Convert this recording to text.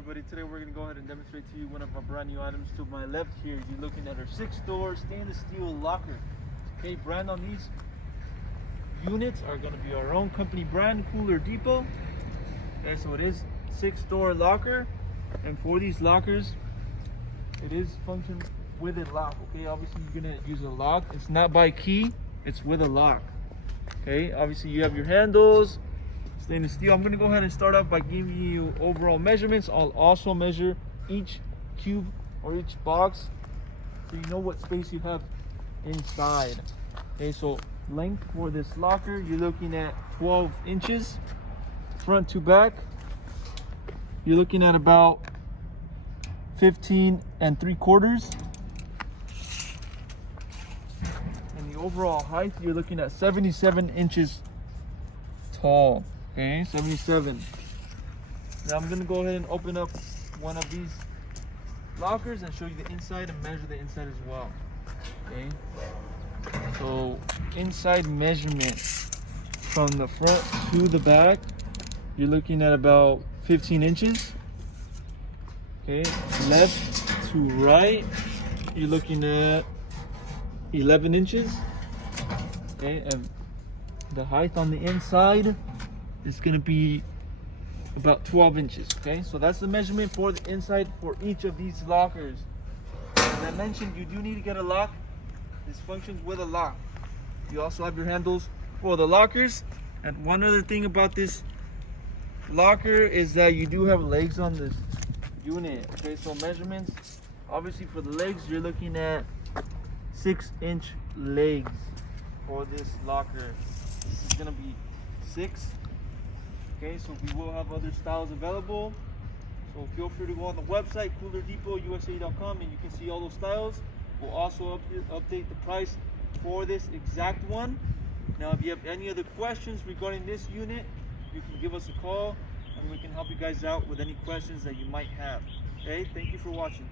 everybody, today we're going to go ahead and demonstrate to you one of our brand new items. To my left here, you're looking at our 6-door stainless steel locker. Okay, brand on these units are going to be our own company brand, Cooler Depot. Okay, so it is 6-door locker, and for these lockers it is function with a lock. Okay, obviously you're going to use a lock. It's not by key, it's with a lock. Okay, obviously you have your handles, stainless steel. I'm going to go ahead and start off by giving you overall measurements. I'll also measure each cube or each box so you know what space you have inside. Okay, so length for this locker, you're looking at 12 inches front to back. You're looking at about 15 3/4, and the overall height, you're looking at 77 inches tall. Okay, 77. Now I'm gonna go ahead and open up one of these lockers and show you the inside and measure the inside as well. Okay, so inside measurement from the front to the back, you're looking at about 15 inches. Okay, left to right, you're looking at 11 inches. Okay, and the height on the inside is going to be about 12 inches. Okay, so that's the measurement for the inside for each of these lockers. As I mentioned, you do need to get a lock. This functions with a lock. You also have your handles for the lockers. And one other thing about this locker is that you do have legs on this unit. Okay, so measurements, obviously for the legs, you're looking at 6-inch legs for this locker. This is going to be 6. Okay, so we will have other styles available, so feel free to go on the website coolerdepot.usa.com and you can see all those styles. We'll also update the price for this exact one. Now if you have any other questions regarding this unit, you can give us a call and we can help you guys out with any questions that you might have. Okay, thank you for watching.